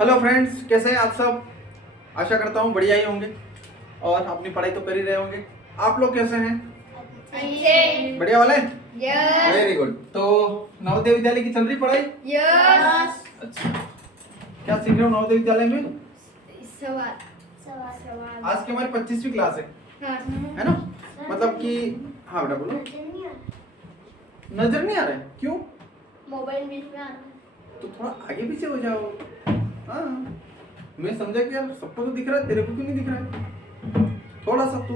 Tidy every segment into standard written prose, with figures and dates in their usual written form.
Hello friends, कैसे हैं आप सब। आशा करता हूँ बढ़िया ही होंगे और अपनी पढ़ाई तो कर ही रहे होंगे। आप लोग कैसे हैं? बढ़िया वाले। Very good. तो नवोदय विद्यालय की चल रही पढ़ाई? यस। अच्छा, क्या सीख रहे हो नवोदय विद्यालय में? सवाल। आज की हमारी 25वीं क्लास है ना? मतलब कि हाँ बेटा बोलो। नजर नहीं आ रहा है? क्यों? मोबाइल बीच में आ रहा है। तो थोड़ा आगे पीछे हो जाओ। हाँ, मैं समझा कि यार सबको तो दिख रहा है, तेरे को क्यों नहीं दिख रहा है? थोड़ा सा तू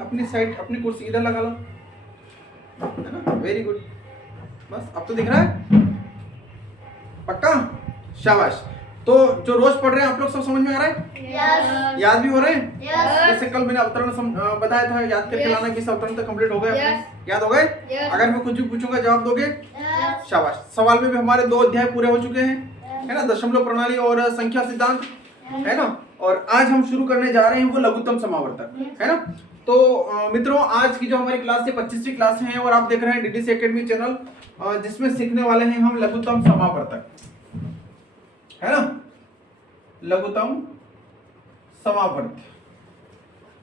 अपनी साइड, अपनी कुर्सी इधर लगा लो, है ना? Very good. बस अब तो दिख रहा है पक्का? शाबाश। तो जो रोज पढ़ रहे हैं आप लोग सब समझ में आ रहा है? यस। याद भी हो रहे हैं? यस। जैसे कल मैंने अवतरण बताया था, याद करके Yes. लाना कि अवतरण तक कंप्लीट हो गए अपने? Yes. याद हो गए? Yes. अगर मैं कुछ भी पूछूंगा जवाब दोगे? यस। शाबाश। सवाल में भी हमारे 2 अध्याय पूरे हो चुके हैं, है ना? दशमलव प्रणाली और संख्या सिद्धांत, है ना? और आज हम शुरू करने जा रहे हैं वो लघुत्तम समावर्तक, है ना? तो मित्रों, आज की जो हमारी क्लास है 25वीं क्लास है और आप देख रहे हैं डीडीसी एकेडमी चैनल, जिसमें सीखने वाले हैं हम लघुत्तम समावर्तक, है ना? लघुत्तम समावर्त।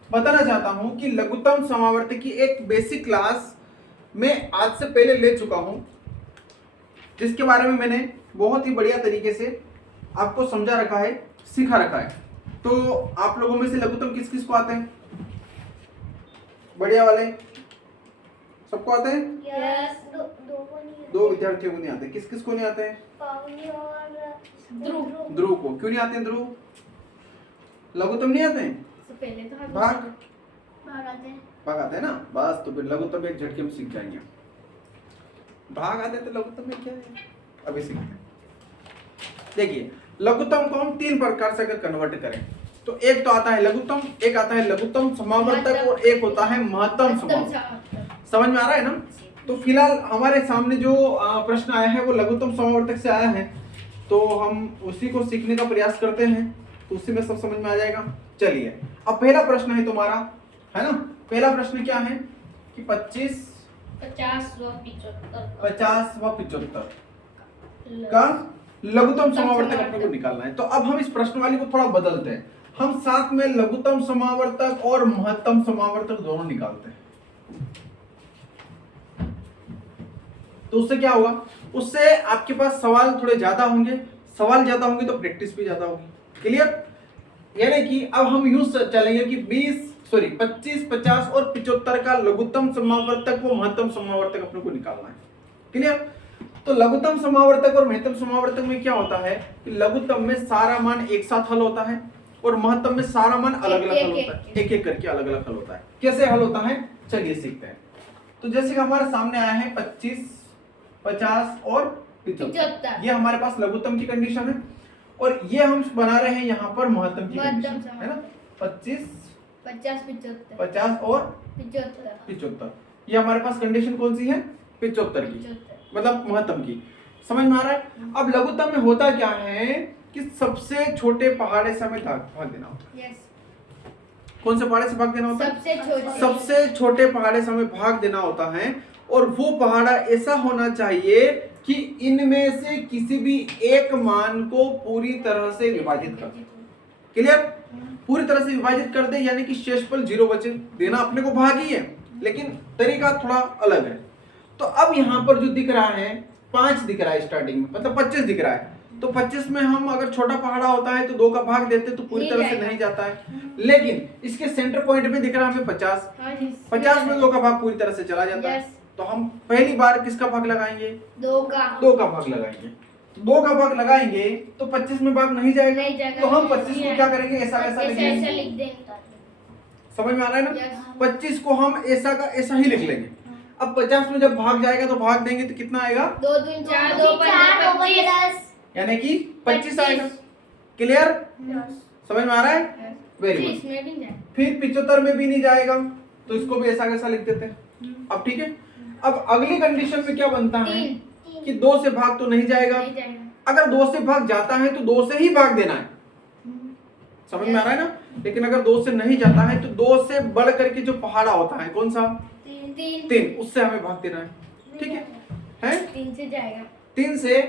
बताना चाहता हूं कि लघुत्तम समावर्त की एक बेसिक क्लास मैं आज से पहले ले चुका हूं, जिसके बारे में मैंने बहुत ही बढ़िया तरीके से आपको समझा रखा है, सिखा रखा है। तो आप लोगों में से लघुत्तम किस किस को आते हैं? बढ़िया वाले सबको आते हैं? यस। दो विद्यार्थियों को नहीं आते। किस किस को नहीं आते हैं? पावनी और ध्रुव। ध्रुव को। क्यों नहीं आते हैं ध्रुव? लघुत्तम नहीं आते हैं? पहले तो भाग भाग आते हैं ना? बस तो फिर लघुत्तम एक झटके में सीख जाएंगे। भाग आते तो लघुत्तम में क्या है, अभी सीखते हैं। देखिए, लघुत्तम को हम 3 प्रकार से अगर कन्वर्ट करें तो एक तो आता है लघुत्तम, एक आता है लघुत्तम समावर्तक और एक होता है महत्तम समावर्तक। समझ में आ रहा है ना? तो फिलहाल हमारे सामने जो प्रश्न आया है वो लघुत्तम समावर्तक से आया है, तो हम उसी को सीखने का प्रयास करते हैं, तो उसी में सब समझ में आ जाएगा। चलिए, अब पहला प्रश्न है तुम्हारा, है ना? पहला प्रश्न क्या है कि 25, 50 व 75 50 व 75 का लघुत्तम समावर्तक अपने को निकालना है। तो अब हम इस प्रश्नवाली को थोड़ा बदलते हैं, हम साथ में लघुत्तम समावर्तक और महत्तम समावर्तक दोनों निकालते हैं। तो उससे क्या होगा? उससे आपके पास सवाल थोड़े ज्यादा होंगे, सवाल ज्यादा होंगे तो प्रैक्टिस भी ज्यादा होगी। क्लियर? यानी कि अब हम यूं चलेंगे कि 25, 50 और 75 का लघुत्तम समावर्तक व महत्तम समावर्तक अपने को निकालना है। क्लियर? तो लघुत्तम समावर्तक और महत्तम समावर्तक में क्या होता है कि लघुत्तम में सारा मान एक साथ हल होता है और महत्तम में सारा मान अलग अलग हल होता है, एक एक करके अलग अलग हल होता है। कैसे हल होता है चलिए सीखते हैं। तो जैसे कि हमारे सामने आया है 25, 50 और 75, ये हमारे पास लघुत्तम की कंडीशन है और ये हम बना रहे हैं यहाँ पर महत्तम की कंडीशन, है ना? 25, 50 और 75, ये हमारे पास कंडीशन कौन सी है? 75 की, मतलब महत्तम की। समझ में आ रहा है? अब लघुत्तम में होता क्या है कि सबसे छोटे पहाड़े से हमें भाग देना होता है। कौन से पहाड़े से भाग देना होता है? सबसे छोटे पहाड़े से हमें भाग देना होता है और वो पहाड़ा ऐसा होना चाहिए कि इनमें से किसी भी एक मान को पूरी तरह से विभाजित कर दे। क्लियर? पूरी तरह से विभाजित कर दे यानी कि शेषफल 0 बचे। देना अपने को भाग ही है, लेकिन तरीका थोड़ा अलग है। तो अब यहाँ पर जो दिख रहा है 5 दिख रहा है स्टार्टिंग में, मतलब 25 दिख रहा है। तो 25 में हम अगर छोटा पहाड़ा होता है तो 2 का भाग देते तो पूरी तरह से नहीं जाता है, लेकिन इसके सेंटर पॉइंट में दिख रहा है हमें 50, 50 में 2 का भाग पूरी तरह से चला जाता है। तो हम पहली बार किसका भाग लगाएंगे? 2 का भाग लगाएंगे। 2 का भाग लगाएंगे तो 25 में भाग नहीं जाएगा, तो हम 25 को क्या करेंगे? ऐसा ऐसा लिख देंगे। समझ में आ रहा है ना? 25 को हम ऐसा का ऐसा ही लिख लेंगे। अब 50 में जब भाग जाएगा तो भाग देंगे तो कितना आएगा? 2 दूनी 4, 2 15 25, यानी कि 25 आएगा। क्लियर? समझ में आ रहा है? Very good. फिर 75 में भी नहीं जाएगा तो इसको भी ऐसा कैसा लिख देते हैं। अब ठीक है, अब अगली कंडीशन में क्या बनता है कि 2 से भाग तो नहीं जाएगा। अगर 2 से भाग जाता है तो 2 से ही भाग देना है। समझ में आ रहा है ना? लेकिन अगर 2 से नहीं जाता है तो 2 से बढ़ करके जो पहाड़ा होता है कौन सा? 3, उससे हमें भाग देना है। ठीक है? 3 से जाएगा। 3 से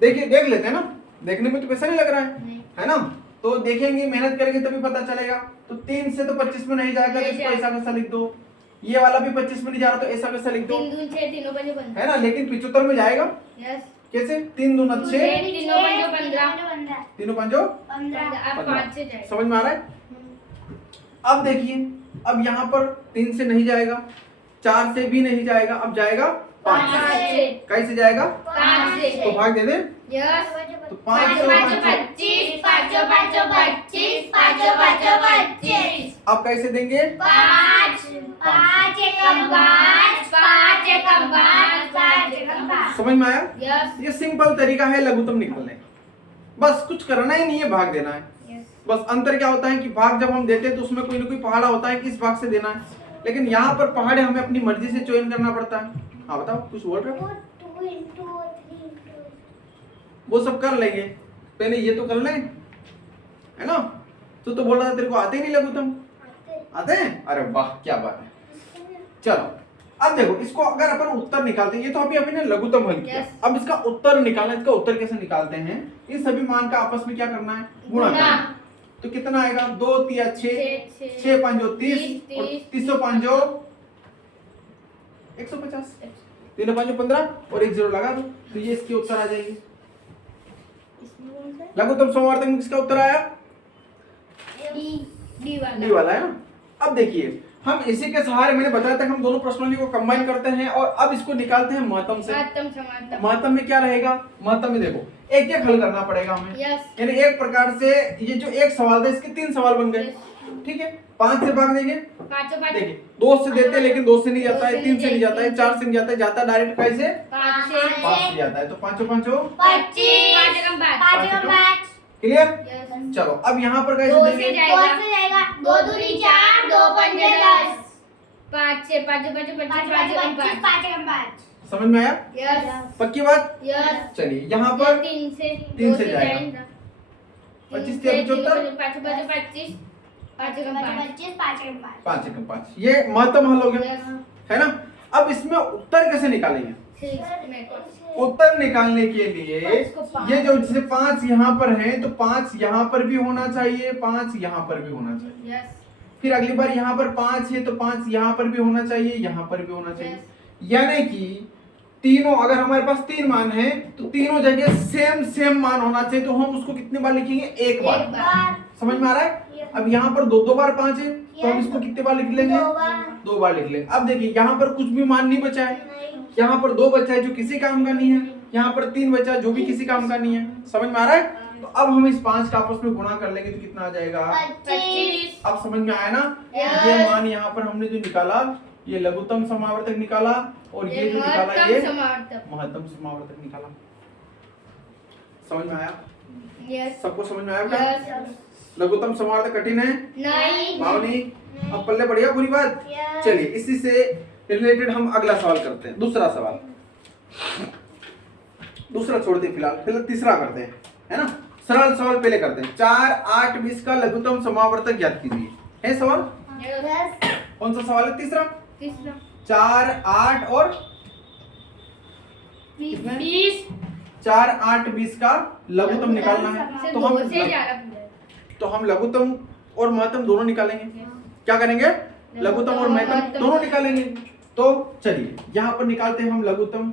देखिए, देख लेते हैं ना, देखने में तो कैसा नहीं लग रहा है। है ना। तो देखेंगे, मेहनत करेंगे तभी पता चलेगा। तो 3 से तो 25 में नहीं जाएगा, तो इसको ऐसा कैसा लिख दो। ये वाला भी 25 में नहीं जा रहा, तो ऐसा कैसा लिख दो, 3 दूनी 6, तीनों पंजे 15। है ना। लेकिन 75 में जाएगा। यस। कैसे? 3 दूना 6, तीनों पंजे 15। तीनों पंजो 15। अब 5 से जाएगा। समझ में आ रहा है? अब देखिए, अब यहाँ पर 3 से नहीं जाएगा, 4 से भी नहीं जाएगा, अब जाएगा 5 से। कैसे जाएगा? 5 से। तो भाग दे दे। यस। तो 5 5 25, 5 25, 25। अब कैसे देंगे? 5 एकम 5। समझ में आया? यस। ये सिंपल तरीका है लघुत्तम निकालने का। बस कुछ करना ही नहीं है, भाग देना है। बस अंतर क्या होता है कि भाग जब हम देते हैं तो उसमें कोई ना कोई पहाड़ा होता है कि इस भाग से देना है, लेकिन यहाँ पर पहाड़े हमें अपनी मर्जी से चयन करना पड़ता है। हाँ बताओ, कुछ बोल रहे हो? वो सब कर लेंगे, पहले ये तो कर लें, है ना। तो बोल रहा था तेरे को आते ही नहीं लघुत्तम? आते हैं? अरे वाह, क्या बात है। चलो अब देखो, इसको अगर अपन उत्तर निकालते हैं, ये तो अभी अपने लघुत्तम हल किया। अब इसका उत्तर निकालना, इसका उत्तर कैसे निकालते हैं? इन सभी मान का आपस में क्या करना है? गुणा करना है। तो कितना आएगा? 2 3 6, 6 5 30, और 30 5 150, 3 5 15 और 1 0 लगा दो, तो ये इसके उत्तर आ जाएगी। लघुत्तम समवर्तक में किसका उत्तर आया? डी वाला है ना। अब देखिए, हम इसी के सहारे, मैंने बताया था, हम दोनों प्रश्नों को कंबाइन करते हैं और अब इसको निकालते हैं महत्तम से। महत्तम में क्या रहेगा? महत्तम में देखो, एक एक हल करना पड़ेगा हमें। यानी एक प्रकार से ये जो एक सवाल था, इसके 3 सवाल बन गए। ठीक है, 5 से भाग देंगे। देखिए 2 से देते हैं, लेकिन 2 से नहीं जाता है, 3 से नहीं जाता है, 4 से नहीं जाता है, जाता डायरेक्ट कैसे? 5 से जाता है। तो 5 5 क्लियर? चलो अब यहाँ पर कैसे देंगे? 2 दूनी 4, 2 पंजे 10। 5 से 5 5। समझ में आया? यस। पक्की बात? यस। चलिए यहाँ पर 3 से 3 से जाएगा। 25 से 75, 25 5 एकम 5। ये महत्तम हल हो गया, है ना। अब इसमें उत्तर कैसे निकालेंगे? उत्तर निकालने के लिए ये जो जैसे 5 यहाँ पर है, तो 5 यहाँ पर भी होना चाहिए, 5 यहाँ पर भी होना चाहिए। फिर अगली बार यहाँ पर 5 है, तो 5 यहाँ पर भी होना चाहिए, यहाँ पर भी होना चाहिए। यानी कि तीनों, अगर हमारे पास 3 मान है, तो तीनों जगह सेम मान होना चाहिए। तो हम उसको कितने बार लिखेंगे? एक बार। समझ में आ रहा है? अब यहाँ पर 2 बार 5 है, तो हम इसको कितने बार लिख लेंगे? 2 बार लिख लेंगे। अब देखिए, यहाँ पर कुछ भी मान नहीं बचा है, यहाँ पर 2 बचा है जो किसी काम का नहीं है, यहाँ पर 3 बचा है जो भी किसी काम का नहीं है। समझ में आ रहा है? तो अब हम इस 5 का आपस में गुणा कर लेंगे, तो कितना आ जाएगा? 25। अब समझ में आया ना? ये मान यहाँ पर हमने जो निकाला, ये लघुत्तम समावर्तक निकाला, और ये जो निकाला ये महत्तम समावर्तक निकाला। समझ में आया? यस। सबको समझ में आया? लघुत्तम समावर्तक कठिन है? नहीं। भावनी, अब पल्ले बढ़िया पूरी बात। चलिए इसी से रिलेटेड हम अगला सवाल करते हैं। दूसरा सवाल, दूसरा छोड़ते हैं फिलहाल, तीसरा करते हैं, है ना। सरल सवाल पहले करते हैं। 4 8 20 का लघुत्तम समावर्तक ज्ञात कीजिए। है सवाल? कौन सा सवाल है? तीसरा। 4 8 और 20। 4 8 20 का लघुत्तम निकालना है। तो हम लघुत्तम और महत्तम दोनों निकालेंगे। क्या करेंगे? लघुत्तम और महत्तम दोनों निकालेंगे। तो चलिए यहाँ पर निकालते हैं हम लघुत्तम।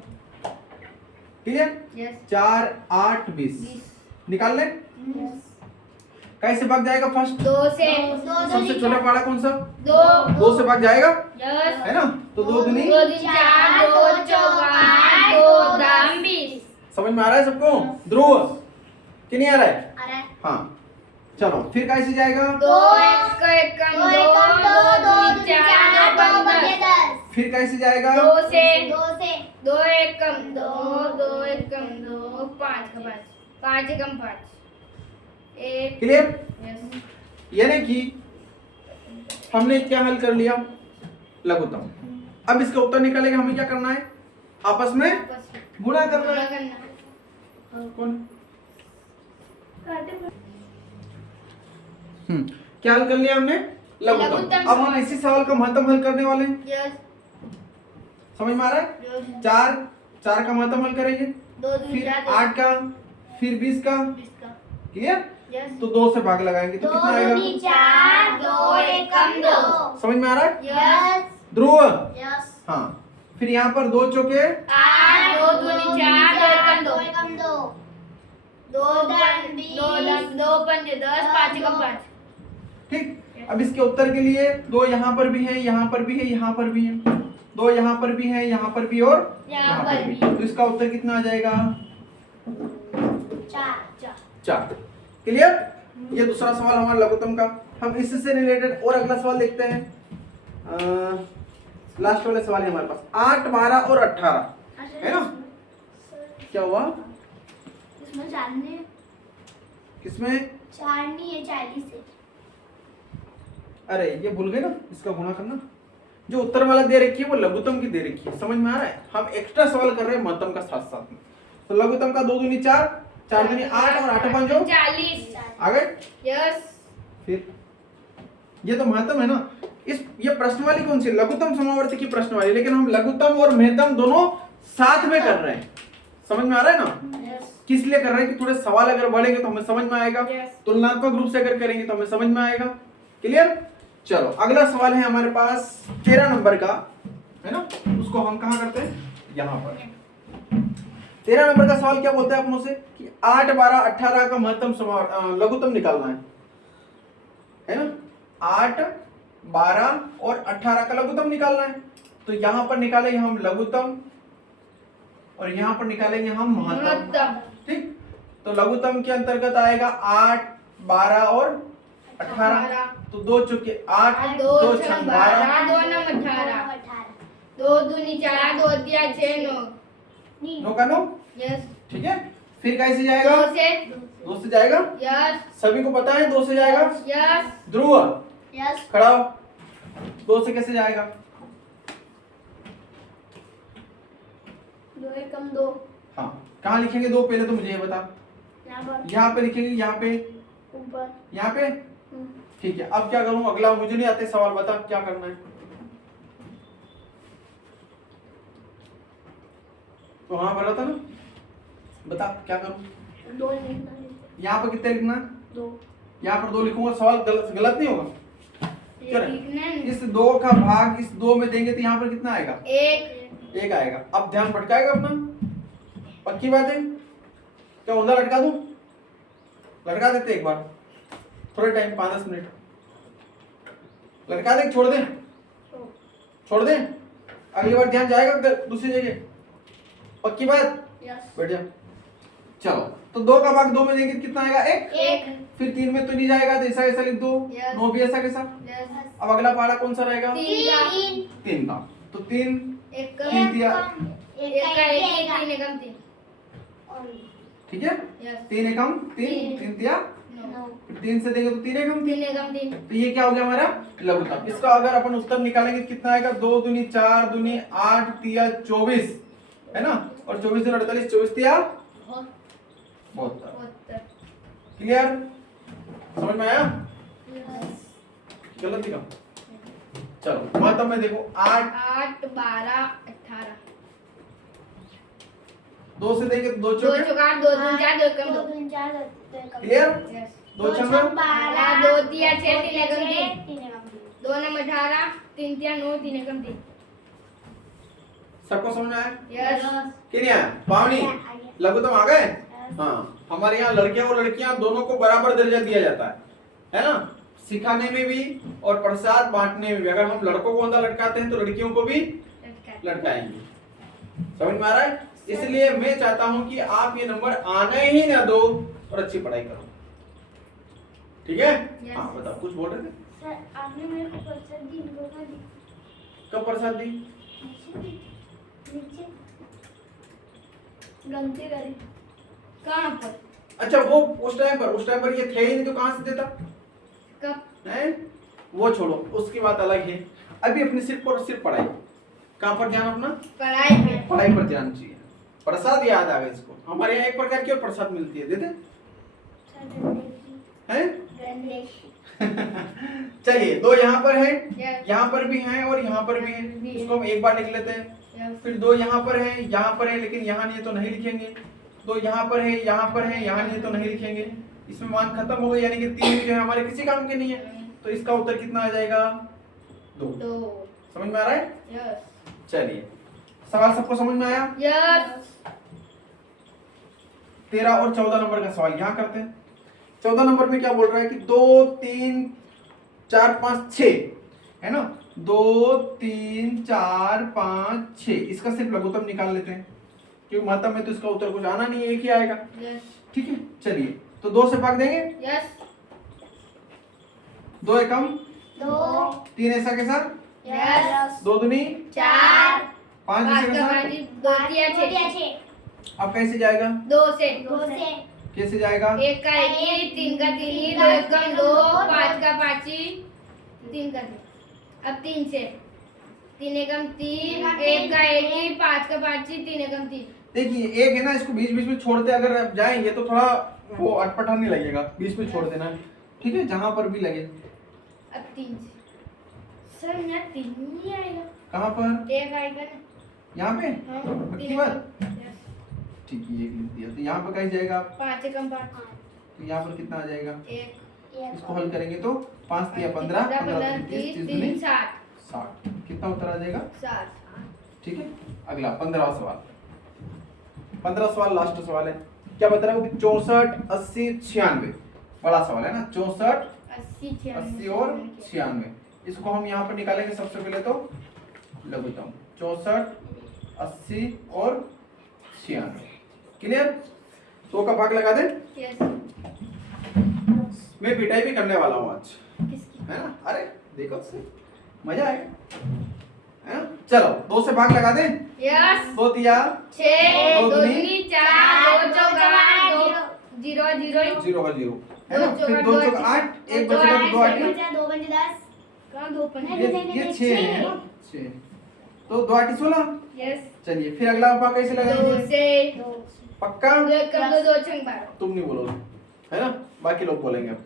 ठीक है? 4 8 20 निकाल लें। कैसे भाग जाएगा? फर्स्ट 2 से। सबसे छोटा पहाड़ा कौन सा? 2 से भाग जाएगा, यस। है ना। तो 2 दूनी 2 4, 2 4, 2 दाम 20। समझ में आ रहा है सबको? ध्रुव कि नहीं आ रहा है? हाँ चलो फिर कैसे जाएगा? 2 1 एकम 2, 2 दूनी 4, 2 पंजे 10। फिर कैसे जाएगा? 2 से 2 एकम 2, 2 एकम 2, 5 का 5, 5 एकम 5। एक क्लियर? यानी कि हमने क्या हल कर लिया? लघुत्तम। अब इसका उत्तर निकालेंगे, हमें क्या करना है? आपस में गुणा करना है। कौन? क्या हल कर लिया हमने? लघुत्तम। अब हम इसी सवाल का महत्तम हल करने वाले हैं। यस। समझ में आ रहा है? 4 का महत्तम हल करेंगे, फिर 8 का, फिर 20 का। क्लियर? यस तो 2 से भाग लगाएंगे तो कितना आएगा? 4 2 1 कम 2 समझ में आ रहा है यस ध्रुव? यस हाँ, फिर यहाँ पर 2 चौके 8 2 दूनी 4 2 1 कम 2 2 पंजे 10 5 कम 5 ठीक। अब इसके उत्तर के लिए 2 यहाँ पर भी है, यहाँ पर भी है, यहाँ पर भी है, 2 यहाँ पर भी है, यहाँ पर भी और यहाँ पर भी। तो इसका उत्तर कितना आ जाएगा? 4 4। क्लियर? ये दूसरा सवाल हमारा लघुत्तम का। हम इससे रिलेटेड और अगला सवाल देखते हैं। लास्ट वाले सवाल है हमारे पास 8 12 और 18 है ना? क्या हुआ इसमें 4 नहीं किसमें? 4 नहीं है 40 है। अरे ये भूल गए ना इसका गुणा करना। जो उत्तर वाला दे रखी है वो लघुत्तम की दे रखी है, समझ में आ रहा है? हम एक्स्ट्रा सवाल कर रहे हैं महत्तम का साथ साथ में। तो लघुत्तम का 2 दूनी 4 4 दूनी 8 और 8 5 40 आ गए। यस फिर ये तो महत्तम है ना। इस ये प्रश्न वाली कौन सी? लघुत्तम समावर्ती की प्रश्न वाली, लेकिन हम लघुत्तम और महत्तम दोनों साथ में कर रहे हैं। समझ में आ रहा है ना? किस लिए कर रहे हैं कि थोड़े सवाल अगर बढ़ेंगे तो हमें समझ में आएगा, तुलनात्मक रूप से अगर करेंगे तो हमें समझ में आएगा। क्लियर? चलो अगला सवाल है हमारे पास 13 नंबर का, है ना? उसको हम कहाँ करते हैं? यहाँ पर। 13 नंबर का सवाल क्या बोलता है अपनों से कि 8 12 18 का महत्तम लघुत्तम निकालना है ना? 8 12 और 18 का लघुत्तम निकालना है। तो यहाँ पर निकालेंगे हम लघुत्तम और यहाँ पर निकालेंगे हम महत्तम। ठीक, तो लघुत्तम के अंतर्गत आएगा 8 12 और 18। तो 2 चुके 8 2 6 12 2 9 18 2 दूनी 4 2 दिया 6 9 9 का 9। यस ठीक है, फिर कैसे जाएगा? 2 से जाएगा। यस सभी को पता है 2 से जाएगा। यस ध्रुव यस खड़ा हो। 2 से कैसे जाएगा? 2 1 कम 2 हाँ, कहाँ लिखेंगे 2? पहले तो मुझे ये बता। यहाँ पे लिखेंगे, यहाँ पे, ऊपर यहाँ पे। ठीक है, अब क्या करूं? अगला मुझे नहीं आते सवाल, बता क्या करना है। तो हाँ भरा था ना, बता क्या करूं? 2 यहाँ पर कितने लिखना? 2 यहाँ पर 2 लिखूंगा, सवाल गलत नहीं होगा। लिखना इस 2 का भाग इस 2 में देंगे तो यहाँ पर कितना आएगा? 1 आएगा। अब ध्यान भटकाएगा अपना, पक्की बात है? क्या ऊंधा लटका दूं? लटका देते एक बार, थोड़े टाइम 5-10 मिनट लटका दे, छोड़ दे, छोड़ दे। अगली बार ध्यान जाएगा दूसरी जगह, पक्की बात? बैठ जा। चलो, तो 2 का भाग 2 में देंगे कितना आएगा? 1। फिर 3 में तो नहीं जाएगा, तो ऐसा ऐसा लिख दो। 9 भी ऐसा कैसा। अब अगला पहाड़ा कौन सा रहेगा? 3 का। तो 3 3 दिया, ठीक है। 3 एकम 3 3 दिया, 3 से देंगे तो 3 एकम 3। तो ये क्या हो गया हमारा? लघुत्तम। इसका अगर अपन उत्तर निकालेंगे तो कितना आएगा? 2 दूनी 4 दूनी 8 तिया 24 है ना, और 24 दूनी 48 24 तिया 72। क्लियर? समझ में आया? गलत लिखा। चलो महत्तम में देखो 8 12 18 2 से देंगे तो 2 2 चौके। 4 2 3 4 2 कम 2 क्लियर? 2 छंगा 12 2 तिया 6 3 एकम 2 9 18 3 तिया 9 3 एकम 3। सबको समझ में आया? यस कि नहीं आया? पावनी लघुत्तम आ गए? हाँ, हमारे यहाँ लड़कियां और लड़कियां दोनों को बराबर दर्जा दिया जाता है ना? सिखाने में भी और प्रसाद बांटने में भी। अगर हम लड़कों को अंदर लटकाते हैं तो लड़कियों को भी लटकाएंगे। समझ में आ रहा है? इसलिए मैं चाहता हूं कि आप ये नंबर आने ही ना दो और अच्छी पढ़ाई करो। ठीक है? हाँ बताओ, कुछ बोल रहे थे? सर आपने मेरे को प्रसाद दी, कब प्रसाद दी? नीचे गलती करी। कहाँ पर? अच्छा, वो उस टाइम पर ये थे ही नहीं तो कहां से देता? कब? है? वो छोड़ो, उसकी बात अलग है। अभी अपनी सिर्फ और सिर्फ पढ़ाई। कहाँ पर ध्यान अपना? पढ़ाई पर ध्यान चाहिए। प्रसाद याद आ गया इसको। हमारे यहाँ एक प्रकार की और प्रसाद मिलती है, देते हैं? चलिए, 2 यहाँ पर है, यहाँ पर भी है और यहाँ पर भी है। इसको हम एक बार लिख लेते हैं। फिर 2 यहाँ पर है, लेकिन यहाँ नहीं है तो नहीं लिखेंगे। 2 यहाँ पर है, यहाँ नहीं है तो नहीं लिखेंगे। इसमें मान खत्म हो गए, यानी कि 3 जो है हमारे किसी काम के नहीं है, तो इसका उत्तर कितना आ जाएगा 2। 2। समझ में आ रहा है? यस चलिए सवाल सबको समझ में आया? यस 13 और 14 नंबर का सवाल यहाँ करते हैं। 14 नंबर में क्या बोल रहा है कि 2 3 4 5 6 है ना, 2 3 4 5 6, इसका सिर्फ लघुत्तम निकाल लेते हैं क्योंकि महत्तम में तो इसका उत्तर कुछ आना नहीं है, एक ही आएगा। यस ठीक है, चलिए तो 2 से भाग देंगे, यस 2 एकम 2 3 ऐसा कैसा, यस 2 दूनी 4 5 5 ऐसा का कैसा। 5 2 तिया 6 अब कैसे जाएगा, 2 से कैसे जाएगा, 1 का 1 ही 3 का 3 ही 2 एकम 2 5 का 5 ही 3 का 3। अब 3 से 3 एकम 3 1 का 1 ही 5 का 5 ही 3 एकम 3। देखिए एक है ना, इसको बीच बीच में छोड़ते अगर आप जाएंगे तो थोड़ा वो अटपटा नहीं लगेगा, बीच में छोड़ देना, ठीक है, जहां पर भी लगे। अब 3 से सर यहाँ 3 नहीं आएगा, कहां पर, 1 आएगा ना यहाँ पे, हाँ पक्की बात, ठीक है, एक लिख दिया, तो यहाँ पर कहीं जाएगा, 5 एकम 5 तो यहाँ पर कितना आ जाएगा, 1 इसको हल करेंगे तो 5 तिया 15 15 30 30 दूनी 60 60, कितना उत्तर आ जाएगा, 60। ठीक है। अगला 15वां सवाल, 15 सवाल लास्ट सवाल है, क्या बता रहा हूँ, 64 80 96, बड़ा सवाल है ना, 64 80 और 96, इसको हम यहाँ पर निकालेंगे सबसे पहले तो लघुत्तम, 64 80 और 96, क्लियर। 100 का भाग लगा दे, यस मैं पिटाई भी करने वाला हूँ आज, किसकी है ना, अरे देखो तो सही, मजा आएगा, है ना। चलो 2 से भाग लगा दे, यस 2 तिया 6 दो 2 दूनी, दूनी 4 2 चौका 2 0 0 0 का 0 है ना, फिर 2 चौक 8, 1 दो बचेगा आठ, तो 2 8 2 पंजे 10 कहाँ 2 पंजे ये 6 है ना, 6 तो 2 8 16। यस चलिए फिर अगला भाग कैसे 2 लगाएंगे, से पक्का, 2 एकम 2 2 छंग 12। तुम नहीं बोलोगे, है ना, बाकी लोग बोलेंगे अब,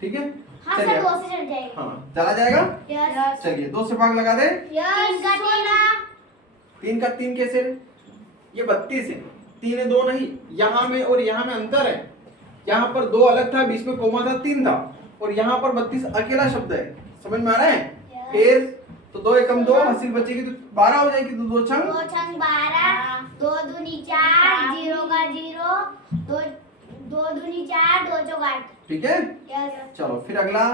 ठीक है। हाँ चलिए, सर 2 से चल जाएगा। हाँ चला जाएगा, यस चलिए 2 से भाग लगा दे, यस 3 का 3 कैसे, ये 32 है, 3 है 2 नहीं, यहाँ में और यहाँ में अंतर है, यहाँ पर 2 अलग था, बीच में कोमा था 3 था, और यहाँ पर 32 अकेला शब्द है, समझ में आ रहा है। फिर तो 2 एकम 2 हासिल बचेगी तो 12 हो जाएगी, तो 2 छंग 2 छंग 12 2 दूनी 4 0 का 0 2 दूनी 4 2 चौका 8। ठीक है। यस चलो फिर अगला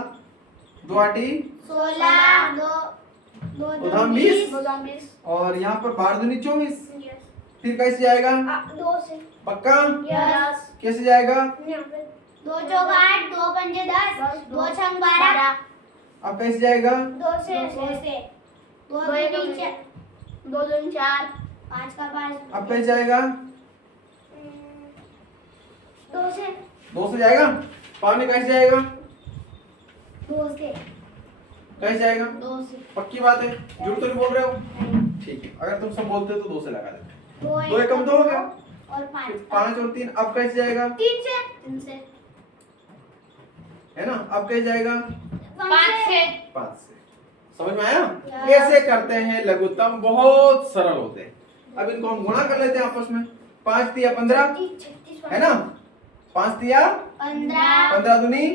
2 आटी 16 2 दो धाम 20 20 और यहाँ पर 12 दूनी 24, फिर कैसे जाएगा, 2 से पक्का, यस कैसे जाएगा, 2 चौका 8 2 पंजे 10 2 छंग 12 अब कैसे जाएगा, 2 से 2 दूनी 4 5 का 5 अब कैसे जाएगा, 2 से 2 से जाएगा, पावने कैसे जाएगा, 2 से कैसे जाएगा, 2 से पक्की बात है, झूठ तो नहीं बोल रहे हो, ठीक है, अगर तुम सब बोलते हो तो 2 से लगा देते, 2 एकम 2 हो गया, और 5 5 और 3, अब कैसे जाएगा, 3 से है ना, अब कैसे जाएगा, 5 से 5 से, समझ में आया। कैसे करते हैं लघुत्तम, बहुत सरल होते हैं, अब इनको हम गुणा कर लेते हैं आपस में, 5 तिया 15 है ना, 5 तिया 15 दूनी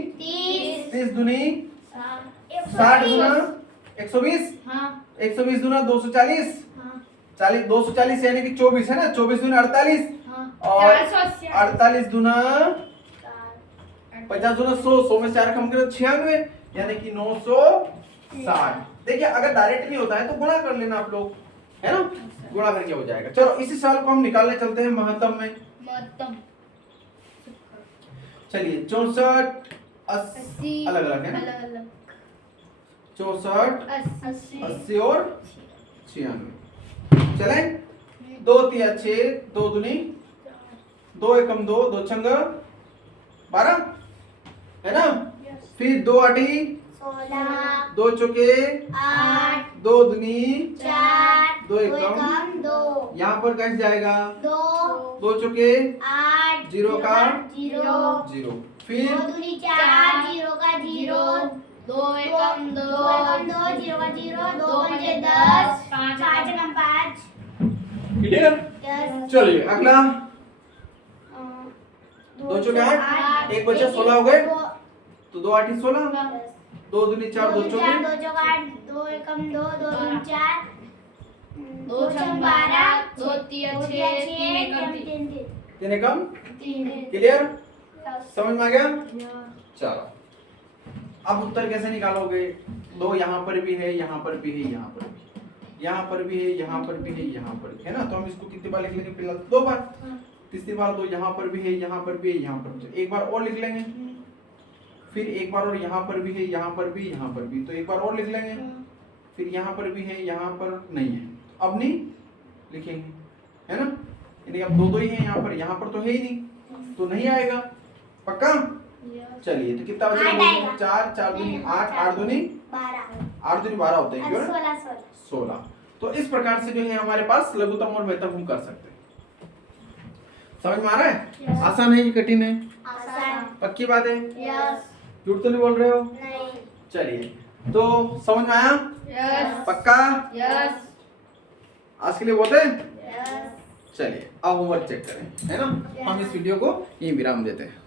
30 दूनी 60 दूना 120 हाँ 120 दूना 240 हाँ 40 240 यानी कि 24 है ना, 24 दूना 48 हाँ और 48 दूना 50 दूना 100 में 4 कम करो 96 यानी कि 960। देखिए अगर डायरेक्ट नहीं होता है तो गुणा कर लेना आप लोग, है ना, गुणा करके हो जाएगा। चलो इसी सवाल को हम निकालने चलते हैं महत्तम में, महत्तम चलिए 64 80 अलग अलग है ना, अलग अलग 64 80 80 और 96 चले, 2 तिया 6 2 दूनी 2 एकम 2 2 छंग 12 है ना, फिर 2 आठी 16 2 चौके 8 2 दूनी 4 2 एकम 2 यहाँ पर कैसे जाएगा, 2 2 चौके 8 0 का 0 0, फिर 2 दूनी 4 0 का 0 2 एकम 2 0 का 0 2 पंजे 10 5 एकम 5 क्लियर। चलिए अगला 2 चौके 8, एक बचा 16 हो गए, तो 2 8 16, 2 दूनी 4, 2 चौके 2 चौके 8, 2 एकम 2, 2 दूनी 4, 2 छम 12, 2 तिया 6, 3 एकम 3। 3 एकम 3 क्लियर, समझ में आ गया। चलो अब उत्तर कैसे निकालोगे? 2 यहाँ पर भी है, यहाँ पर भी है, यहाँ पर भी, यहाँ पर भी है, यहाँ पर भी है, यहाँ पर भी है ना। तो हम इसको कितनी बार लिख लेंगे? फिलहाल 2 बार, तीसरी बार 2 यहाँ पर भी है, यहाँ पर भी है, यहाँ पर भी, एक बार और लिख लेंगे, फिर एक बार और यहाँ पर भी है, यहाँ पर भी, यहाँ पर भी, तो एक बार और लिख लेंगे, फिर यहाँ पर भी है, यहाँ पर नहीं है, अब नहीं लिखेंगे, है ना। यानी अब 2 2 ही है यहाँ पर तो है ही नहीं, तो नहीं आएगा, पक्का। चलिए तो कितना बचा? 4 4 दूनी 8, 8 दूनी 12 होता है, क्यों? 16। तो इस प्रकार से जो है हमारे पास लघुत्तम और महत्तम हम कर सकते हैं। समझ में आ रहा है? आसान है कि कठिन है? पक्की बात है? झूठ तो नहीं बोल रहे हो? चलिए तो समझ में आया? पक्का? आज के लिए बहुत है? चलिए अब होमवर्क चेक करें, है ना। हम इस वीडियो को यहीं विराम देते हैं।